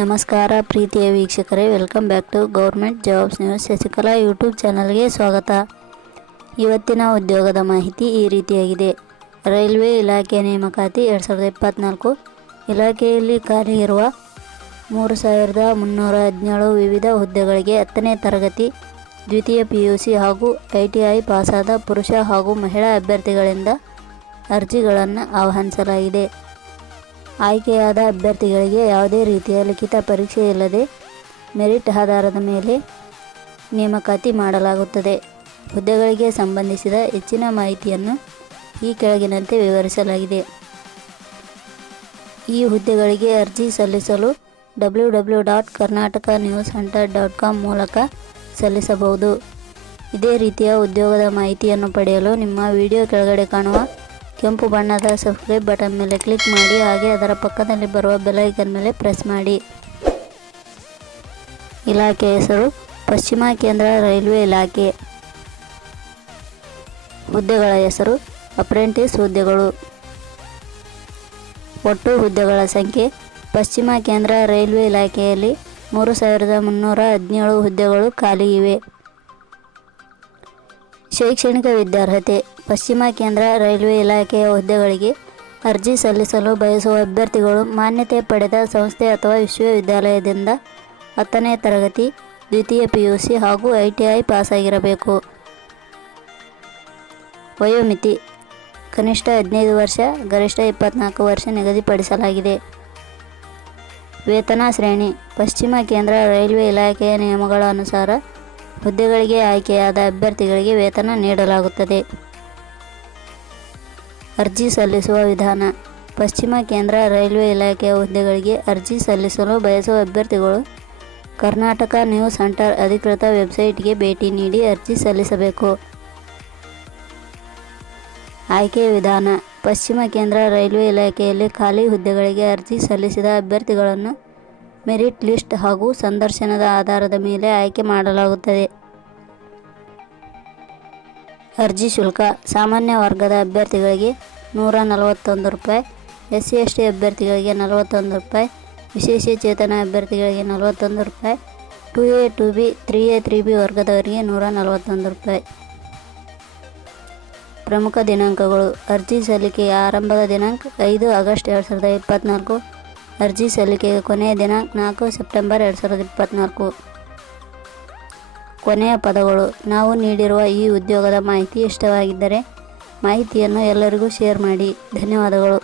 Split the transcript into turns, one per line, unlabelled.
ನಮಸ್ಕಾರ ಪ್ರೀತಿಯ ವೀಕ್ಷಕರೇ welcome back to government jobs news Shashikala YouTube ಚಾನಲ್ಗೆ ಸ್ವಾಗತ. ಇವತ್ತಿನ ಉದ್ಯೋಗದ ಮಾಹಿತಿ ಈ ರೀತಿಯಾಗಿದೆ. ರೈಲ್ವೆ ಇಲಾಖೆ ನೇಮಕಾತಿ ಎರಡು ಸಾವಿರದ ಇಪ್ಪತ್ತ್ನಾಲ್ಕು ಇಲಾಖೆಯಲ್ಲಿ ಖಾಲಿ ಇರುವ ಮೂರು ಸಾವಿರದ ಮುನ್ನೂರ ಹದಿನೇಳು ವಿವಿಧ ಹುದ್ದೆಗಳಿಗೆ ಹತ್ತನೇ ತರಗತಿ, ದ್ವಿತೀಯ ಪಿ ಯು ಸಿ ಹಾಗೂ ಐ ಟಿ ಐ ಪಾಸಾದ ಪುರುಷ ಹಾಗೂ ಮಹಿಳಾ ಅಭ್ಯರ್ಥಿಗಳಿಂದ ಅರ್ಜಿಗಳನ್ನು ಆಹ್ವಾನಿಸಲಾಗಿದೆ. ಆಯ್ಕೆಯಾದ ಅಭ್ಯರ್ಥಿಗಳಿಗೆ ಯಾವುದೇ ರೀತಿಯ ಲಿಖಿತ ಪರೀಕ್ಷೆ ಇಲ್ಲದೆ ಮೆರಿಟ್ ಆಧಾರದ ಮೇಲೆ ನೇಮಕಾತಿ ಮಾಡಲಾಗುತ್ತದೆ. ಹುದ್ದೆಗಳಿಗೆ ಸಂಬಂಧಿಸಿದ ಹೆಚ್ಚಿನ ಮಾಹಿತಿಯನ್ನು ಈ ಕೆಳಗಿನಂತೆ ವಿವರಿಸಲಾಗಿದೆ. ಈ ಹುದ್ದೆಗಳಿಗೆ ಅರ್ಜಿ ಸಲ್ಲಿಸಲು W W dot Karnataka news dot com ಮೂಲಕ ಸಲ್ಲಿಸಬಹುದು. ಇದೇ ರೀತಿಯ ಉದ್ಯೋಗದ ಮಾಹಿತಿಯನ್ನು ಪಡೆಯಲು ನಿಮ್ಮ ವಿಡಿಯೋ ಕೆಳಗಡೆ ಕಾಣುವ ಕೆಂಪು ಬಣ್ಣದ ಸಬ್ಸ್ಕ್ರೈಬ್ ಬಟನ್ ಮೇಲೆ ಕ್ಲಿಕ್ ಮಾಡಿ, ಹಾಗೆ ಅದರ ಪಕ್ಕದಲ್ಲಿ ಬರುವ ಬೆಲ್ ಐಕನ್ ಮೇಲೆ ಪ್ರೆಸ್ ಮಾಡಿ. ಇಲಾಖೆ ಹೆಸರು, ಪಶ್ಚಿಮ ಕೇಂದ್ರ ರೈಲ್ವೆ ಇಲಾಖೆ. ಹುದ್ದೆಗಳ ಹೆಸರು ಅಪ್ರೆಂಟಿಸ್ ಹುದ್ದೆಗಳು. ಒಟ್ಟು ಹುದ್ದೆಗಳ ಸಂಖ್ಯೆ, ಪಶ್ಚಿಮ ಕೇಂದ್ರ ರೈಲ್ವೆ ಇಲಾಖೆಯಲ್ಲಿ ಮೂರು ಸಾವಿರದ ಮುನ್ನೂರ ಹದಿನೇಳು ಹುದ್ದೆಗಳು ಖಾಲಿ ಇವೆ. ಶೈಕ್ಷಣಿಕ ವಿದ್ಯಾರ್ಹತೆ, ಪಶ್ಚಿಮ ಕೇಂದ್ರ ರೈಲ್ವೆ ಇಲಾಖೆಯ ಹುದ್ದೆಗಳಿಗೆ ಅರ್ಜಿ ಸಲ್ಲಿಸಲು ಬಯಸುವ ಅಭ್ಯರ್ಥಿಗಳು ಮಾನ್ಯತೆ ಪಡೆದ ಸಂಸ್ಥೆ ಅಥವಾ ವಿಶ್ವವಿದ್ಯಾಲಯದಿಂದ ಹತ್ತನೇ ತರಗತಿ, ದ್ವಿತೀಯ ಪಿ ಯು ಸಿ ಹಾಗೂ ಐ ಟಿ ಐ ಪಾಸಾಗಿರಬೇಕು. ವಯೋಮಿತಿ, ಕನಿಷ್ಠ ಹದಿನೈದು ವರ್ಷ, ಗರಿಷ್ಠ ಇಪ್ಪತ್ನಾಲ್ಕು ವರ್ಷ ನಿಗದಿಪಡಿಸಲಾಗಿದೆ. ವೇತನ ಶ್ರೇಣಿ, ಪಶ್ಚಿಮ ಕೇಂದ್ರ ರೈಲ್ವೆ ಇಲಾಖೆಯ ನಿಯಮಗಳ ಅನುಸಾರ ಹುದ್ದೆಗಳಿಗೆ ಆಯ್ಕೆಯಾದ ಅಭ್ಯರ್ಥಿಗಳಿಗೆ ವೇತನ ನೀಡಲಾಗುತ್ತದೆ. ಅರ್ಜಿ ಸಲ್ಲಿಸುವ ವಿಧಾನ. ಪಶ್ಚಿಮ ಕೇಂದ್ರ ರೈಲ್ವೆ ಇಲಾಖೆಯ ಹುದ್ದೆಗಳಿಗೆ ಅರ್ಜಿ ಸಲ್ಲಿಸಲು ಬಯಸುವ ಅಭ್ಯರ್ಥಿಗಳು ಕರ್ನಾಟಕ ನ್ಯೂಸ್ ಸೆಂಟರ್ ಅಧಿಕೃತ ವೆಬ್ಸೈಟ್ಗೆ ಭೇಟಿ ನೀಡಿ ಅರ್ಜಿ ಸಲ್ಲಿಸಬೇಕು. ಆಯ್ಕೆ ವಿಧಾನ. ಪಶ್ಚಿಮ ಕೇಂದ್ರ ರೈಲ್ವೆ ಇಲಾಖೆಯಲ್ಲಿ ಖಾಲಿ ಹುದ್ದೆಗಳಿಗೆ ಅರ್ಜಿ ಸಲ್ಲಿಸಿದ ಅಭ್ಯರ್ಥಿಗಳನ್ನು ಮೆರಿಟ್ ಲಿಸ್ಟ್ ಹಾಗೂ ಸಂದರ್ಶನದ ಆಧಾರದ ಮೇಲೆ ಆಯ್ಕೆ ಮಾಡಲಾಗುತ್ತದೆ. ಅರ್ಜಿ ಶುಲ್ಕ. ಸಾಮಾನ್ಯ ವರ್ಗದ ಅಭ್ಯರ್ಥಿಗಳಿಗೆ ನೂರ ನಲವತ್ತೊಂದು ರೂಪಾಯಿ ಎಸ್ ಸಿ ಎಸ್ ಟಿ ಅಭ್ಯರ್ಥಿಗಳಿಗೆ ನಲವತ್ತೊಂದು ರೂಪಾಯಿ, ವಿಶೇಷ ಚೇತನ ಅಭ್ಯರ್ಥಿಗಳಿಗೆ ನಲವತ್ತೊಂದು ರೂಪಾಯಿ, two A, two B, three A, three B ವರ್ಗದವರಿಗೆ ನೂರ ನಲವತ್ತೊಂದು ರೂಪಾಯಿ. ಪ್ರಮುಖ ದಿನಾಂಕಗಳು. ಅರ್ಜಿ ಸಲ್ಲಿಕೆಯ ಆರಂಭದ ದಿನಾಂಕ ಐದು ಆಗಸ್ಟ್ ಎರಡು ಸಾವಿರದ ಇಪ್ಪತ್ತ್ನಾಲ್ಕು ಅರ್ಜಿ ಸಲ್ಲಿಕೆಯ ಕೊನೆಯ ದಿನಾಂಕ ನಾಲ್ಕು ಸೆಪ್ಟೆಂಬರ್ ಎರಡು ಸಾವಿರದ ಇಪ್ಪತ್ತ್ನಾಲ್ಕು ಕೊನೆಯ ಪದಗಳು. ನಾವು ನೀಡಿರುವ ಈ ಉದ್ಯೋಗದ ಮಾಹಿತಿ ಇಷ್ಟವಾಗಿದ್ದರೆ ಮಾಹಿತಿಯನ್ನು ಎಲ್ಲರಿಗೂ ಶೇರ್ ಮಾಡಿ. ಧನ್ಯವಾದಗಳು.